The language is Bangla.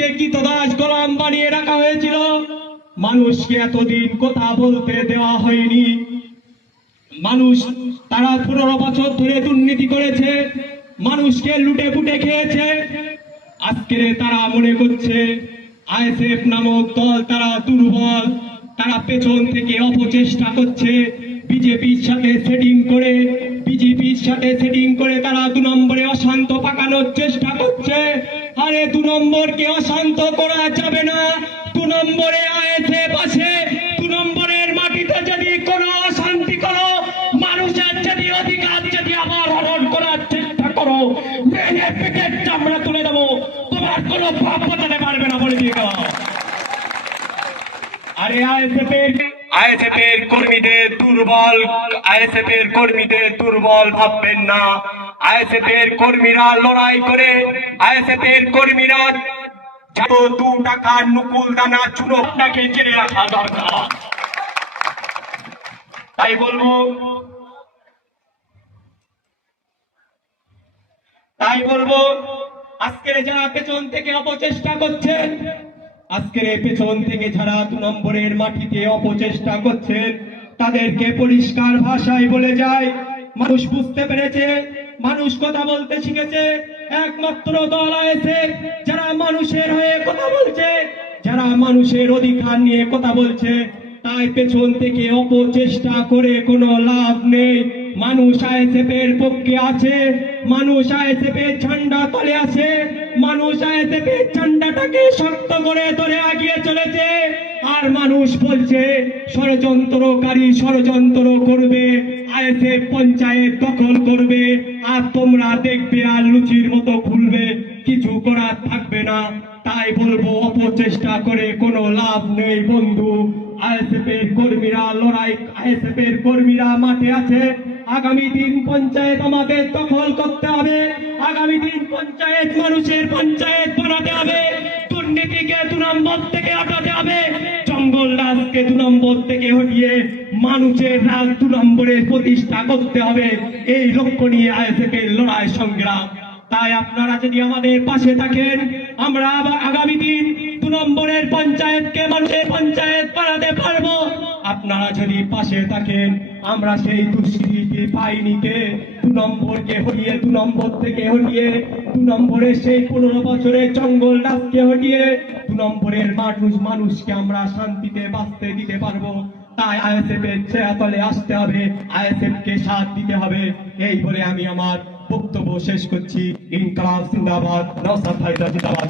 মানুষকে কৃতদাস গোলাম বানিয়ে রাখা হয়েছিল, মানুষকে এতদিন কথা বলতে দেওয়া হয়নি। মানুষ তারা 15 বছর ধরে দুর্নীতি করেছে, মানুষকে লুটে পুটে খেয়েছে। আজকে তারা মনে করছে আইএসএফ নামক দল তারা দুর্বল, তারা পেছন থেকে অপচেষ্টা করছে, বিজেপির সাথে সেটিং করে তারা 2 নম্বরে অশান্ত পাকানোর চেষ্টা করছে। আরে 2 নম্বরকে অশান্ত করা যাবে না। 2 নম্বরে আইএসএফ আছে। 2 নম্বরের মাটিতে যদি কোনো অশান্তি করো, মানুষের যদি অধিকার যদি আবার হরণ করার চেষ্টা করো, আমরা তুলে দেবো, তোমার কোনো ভাব বোঝাতে পারবে না বলে দিয়ে গেলাম। আরে আইএসএফের কর্মীদের দুর্বল ভাববেন না। আইএসএফের কর্মীরা লড়াই করে, আইএসএফের কর্মীরা যত 2 টাকার নুকুল দানা চুনো আপনাকে জেনে রাখা দরকার। তাই বলবো আজকের যারা পেছন থেকে অপচেষ্টা করছেন, আজকের পেছন থেকে যারা 2 নম্বরের মাটিতে অপচেষ্টা করছেন, তাদেরকে পরিষ্কার ভাষায় বলে যায়, মানুষ বুঝতে পেরেছে, মানুষ কথা বলতে শিখেছে। একমাত্র দল আইএসএফ যারা মানুষের হয়ে কথা বলছে, যারা মানুষের অধিকার নিয়ে কথা বলছে। তাই পেছন থেকে অপচেষ্টা করে কোনো লাভ নেই। মানুষ আইএসএফের পক্ষে আছে, মানুষ আইএসএফের ঝান্ডা তলে আছে, মানুষ আইএসএফের ঝান্ডাটাকে শক্ত করে ধরে এগিয়ে চলেছে। আর মানুষ বলছে ষড়যন্ত্রকারী ষড়যন্ত্র করবে, আইএসএফ পঞ্চায়েত দখল করবে, আর তোমরা দেখবে আর লুচির মতো খুলবে, কিছু করার থাকবে না। তাই বলবো অপচেষ্টা করে কোনো লাভ নেই বন্ধু। আইএসএফের কর্মীরা আইএসএফের কর্মীরা মাঠে আছে। আগামী দিন পঞ্চায়েত আমাদের দখল করতে হবে, আগামী দিন পঞ্চায়েত মানুষের পঞ্চায়েত বানাতে হবে, দুর্নীতিকে 2 নম্বর থেকে হটাতে হবে, জঙ্গল রাজকে 2 নম্বর থেকে হটিয়ে মানুষের রাজ 2 নম্বরে প্রতিষ্ঠা করতে হবে। এই লক্ষ্য নিয়ে আইএসএফের লড়াই সংগ্রাম। তাই আপনারা যদি আমাদের পাশে থাকেন, আমরা আগামী দিন 2 নম্বরের পঞ্চায়েতকে মানুষের পঞ্চায়েত বানাতে পারবো। আপনারা যদি পাশে থাকেন, আমরা সেই দুষ্কৃতি বাহিনীকে 2 নম্বরকে হটিয়ে 2 নম্বর থেকে হটিয়ে 2 নম্বরের সেই 15 বছরের জঙ্গল রাজকে হটিয়ে 2 নম্বরের মানুষকে আমরা শান্তিতে বাঁচতে দিতে পারবো। তাই আইএসএফ এর ছায়াতলে আসতে হবে, আইএসএফ কে সাথ দিতে হবে। এই বলে আমি আমার বক্তব্য শেষ করছি। ইনকলাব জিন্দাবাদ, নওশাদ হায়দার জিন্দাবাদ।